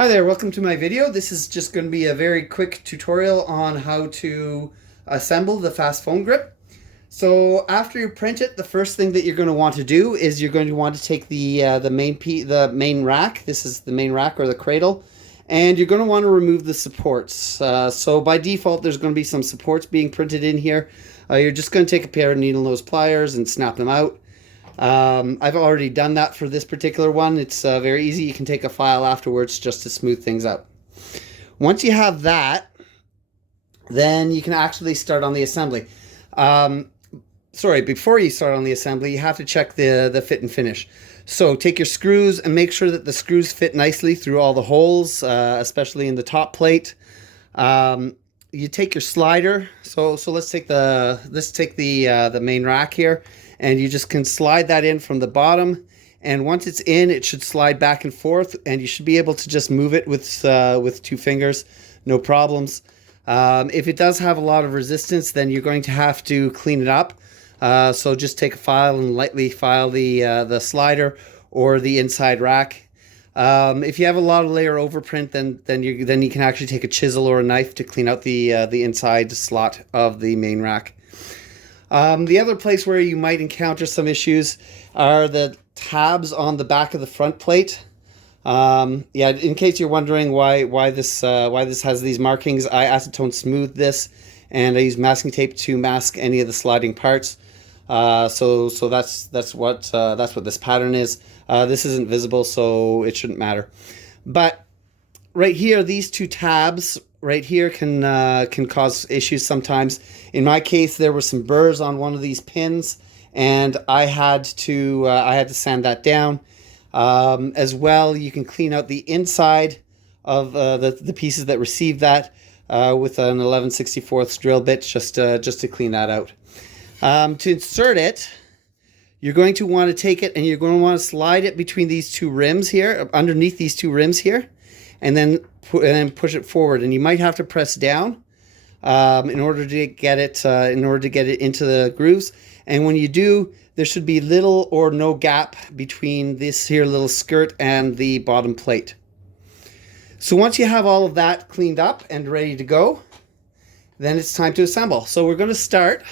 Hi there, welcome to my video. This is just going to be a very quick tutorial on how to assemble the fast phone grip. So after you print it, the first thing that you're going to want to do is you're going to want to take the main rack. This is the main rack or the cradle, and you're going to want to remove the supports. So by default, there's going to be some supports being printed in here. You're just going to take a pair of needle nose pliers and snap them out. I've already done that for this particular one. It's very easy. You can take a file afterwards just to smooth things out. Once you have that, then you can actually start on the assembly. Sorry, before you start on the assembly, you have to check the fit and finish. So take your screws and make sure that the screws fit nicely through all the holes, especially in the top plate. You take your slider. So let's take the main rack here. And you just can slide that in from the bottom, and once it's in, it should slide back and forth, and you should be able to just move it with two fingers, no problems. If it does have a lot of resistance, then you're going to have to clean it up. So just take a file and lightly file the slider or the inside rack. If you have a lot of layer overprint, then you can actually take a chisel or a knife to clean out the inside slot of the main rack. The other place where you might encounter some issues are the tabs on the back of the front plate. Yeah, in case you're wondering why this has these markings, I acetone smooth this, and I use masking tape to mask any of the sliding parts. So that's what this pattern is. This isn't visible, so it shouldn't matter. But right here, these two tabs right here can cause issues sometimes. In my case, there were some burrs on one of these pins, and I had to sand that down. As well, you can clean out the inside of the pieces that received that with an 11/64 drill bit, just to clean that out. To insert it, you're going to want to take it and you're going to want to slide it between these two rims here, underneath these two rims here, and then push it forward. And you might have to press down in order to get it into the grooves. And when you do, there should be little or no gap between this here little skirt and the bottom plate. So once you have all of that cleaned up and ready to go, then it's time to assemble. So we're going to start.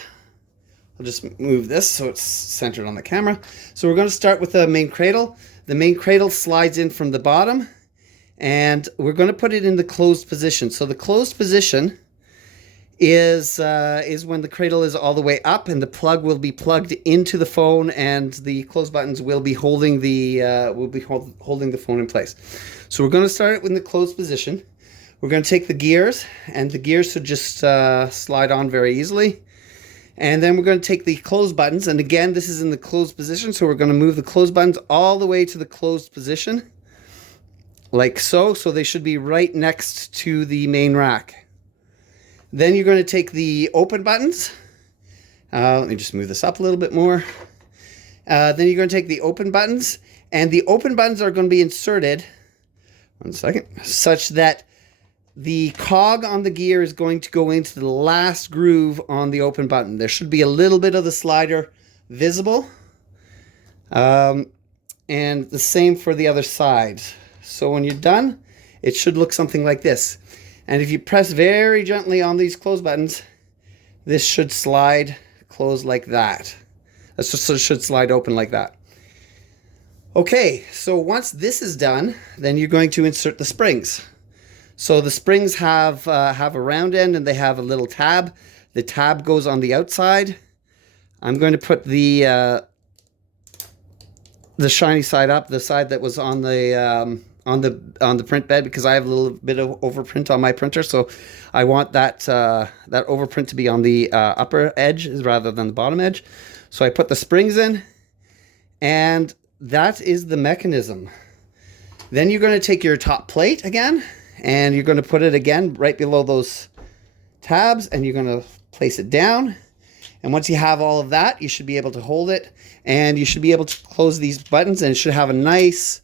I'll just move this so it's centered on the camera. So we're going to start with the main cradle. The main cradle slides in from the bottom, and we're going to put it in the closed position. So the closed position is when the cradle is all the way up, and the plug will be plugged into the phone, and the close buttons will be holding the holding the phone in place. So we're going to start it in the closed position. We're going to take the gears, and the gears should just slide on very easily. And then we're going to take the close buttons, and again, this is in the closed position, so we're going to move the close buttons all the way to the closed position, like so. So they should be right next to the main rack. Then you're going to take the open buttons. Let me just move this up a little bit more. Then you're going to take the open buttons, and the open buttons are going to be inserted, one second, such that the cog on the gear is going to go into the last groove on the open button. There should be a little bit of the slider visible. And the same for the other side. So when you're done, it should look something like this. And if you press very gently on these close buttons, this should slide close like that. That's just, so it should slide open like that. Okay, so once this is done, then you're going to insert the springs. So the springs have a round end, and they have a little tab. The tab goes on the outside. I'm going to put the shiny side up, the side that was on the print bed, because I have a little bit of overprint on my printer, so I want that overprint to be on the upper edge rather than the bottom edge. So I put the springs in, and that is the mechanism. Then you're going to take your top plate again, and you're going to put it again right below those tabs, and you're going to place it down. And once you have all of that, you should be able to hold it, and you should be able to close these buttons, and it should have a nice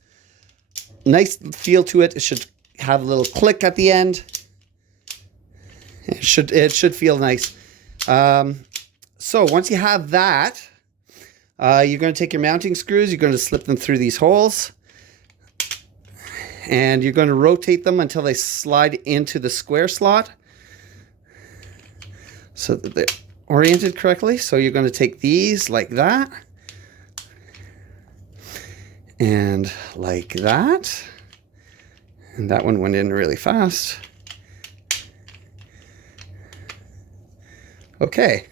feel to it. It should have a little click at the end. It should feel nice. So once you have that, you're going to take your mounting screws. You're going to slip them through these holes, And you're going to rotate them until they slide into the square slot so that they're oriented correctly. So you're going to take these like that and like that. And that one went in really fast. Okay.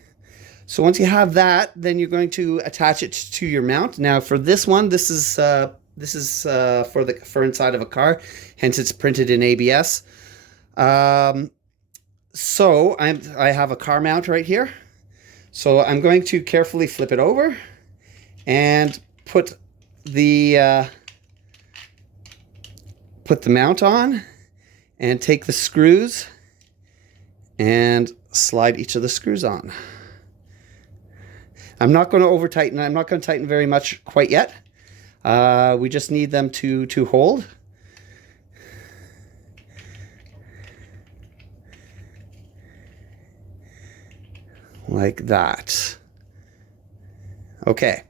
So once you have that, then you're going to attach it to your mount. Now for this one, this is for inside of a car, hence it's printed in ABS. So I have a car mount right here. So I'm going to carefully flip it over and put the mount on and take the screws and slide each of the screws on. I'm not going to over tighten. I'm not going to tighten very much quite yet. We just need them to hold. Like that. Okay.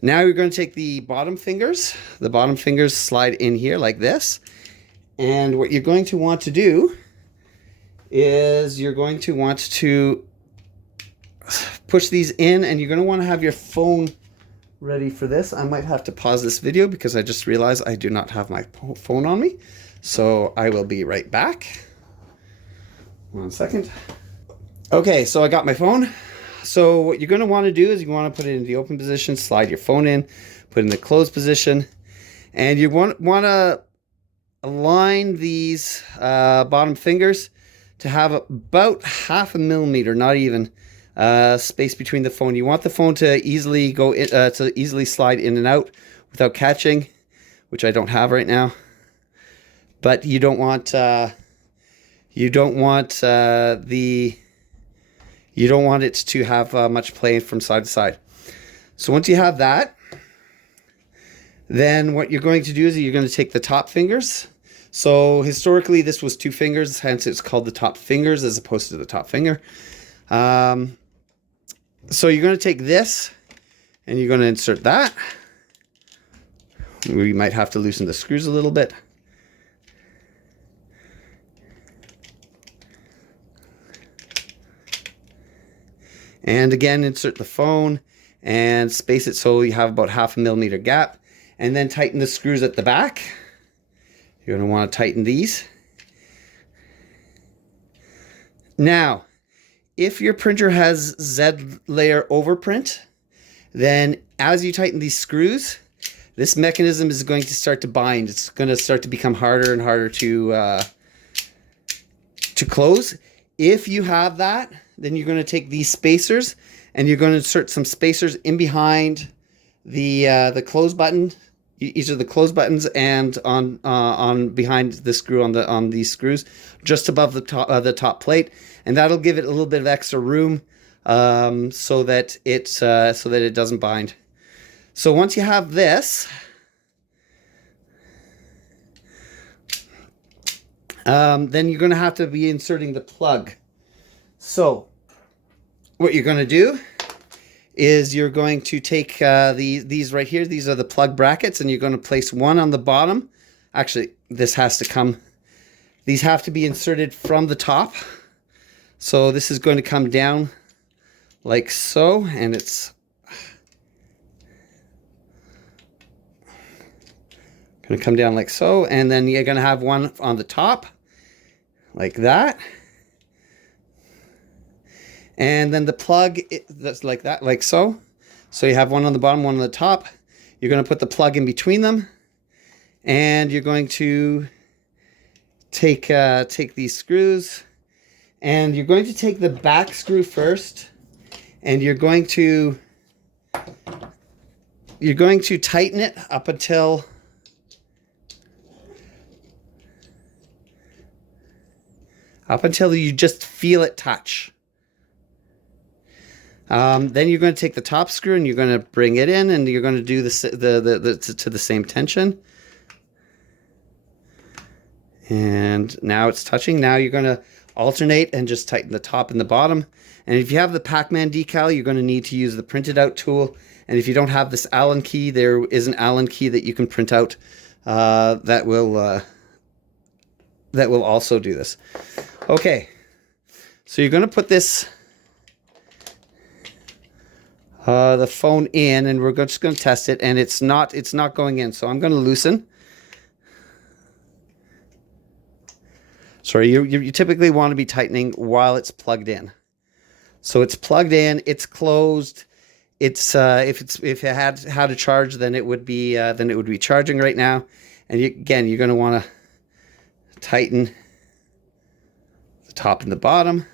Now you're going to take the bottom fingers. The bottom fingers slide in here like this. And what you're going to want to do is you're going to want to push these in, and you're going to want to have your phone ready for this. I might have to pause this video because I just realized I do not have my phone on me. So I will be right back. 1 second. Okay, so I got my phone. So what you're going to want to do is you want to put it in the open position, slide your phone in, put it in the closed position, and you want to align these bottom fingers to have about 0.5 millimeter, not even, space between the phone. You want the phone to easily go in, to easily slide in and out without catching, which I don't have right now. But you don't want it to have much play from side to side. So once you have that, then what you're going to do is you're going to take the top fingers. So historically this was 2 fingers, hence it's called the top fingers as opposed to the top finger. So you're going to take this and you're going to insert that. We might have to loosen the screws a little bit. And again, insert the phone and space it so you have about 0.5 millimeter gap. And then tighten the screws at the back. You're going to want to tighten these. Now, if your printer has Z layer overprint, then as you tighten these screws, this mechanism is going to start to bind. It's going to start to become harder and harder to close. If you have that, then you're going to take these spacers and you're going to insert some spacers in behind the close button, each of the close buttons, and on behind the screw on these screws, just above the top plate, and that'll give it a little bit of extra room, so that it doesn't bind. So once you have this, then you're going to have to be inserting the plug. So what you're going to do is you're going to take these right here. These are the plug brackets, and you're going to place one on the bottom. Actually, this has to come. These have to be inserted from the top. So this is going to come down like so, and it's going to come down like so, and then you're going to have one on the top like that. And then the plug, that's like that, like so. So you have one on the bottom, one on the top. You're going to put the plug in between them. And you're going to take these screws. And you're going to take the back screw first. And you're going to tighten it up until you just feel it touch. Then you're going to take the top screw and you're going to bring it in, and you're going to do this to the same tension. And now it's touching. Now you're going to alternate and just tighten the top and the bottom. And if you have the Pac-Man decal, you're going to need to use the printed out tool. And if you don't have this Allen key, there is an Allen key that you can print out that will also do this. Okay, so you're going to put this the phone in, and we're just going to test it, and it's not going in. So I'm going to loosen. Sorry, you typically want to be tightening while it's plugged in. So it's plugged in, it's closed. It's if it had how to charge, then it would be charging right now. And again, you're going to want to tighten the top and the bottom.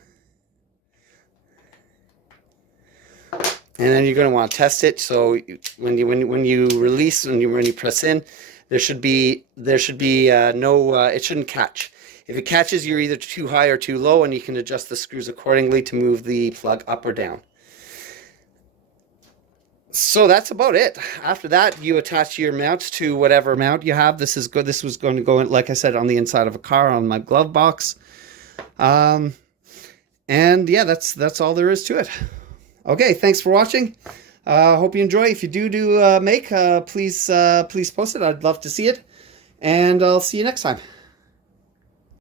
And then you're going to want to test it. So when you release, when you press in, there should be no it shouldn't catch. If it catches, you're either too high or too low, and you can adjust the screws accordingly to move the plug up or down. So that's about it. After that, you attach your mounts to whatever mount you have. This is good. This was going to go in, like I said, on the inside of a car on my glove box. And yeah, that's all there is to it. Okay, thanks for watching. Hope you enjoy. If you do make, please post it. I'd love to see it. And I'll see you next time.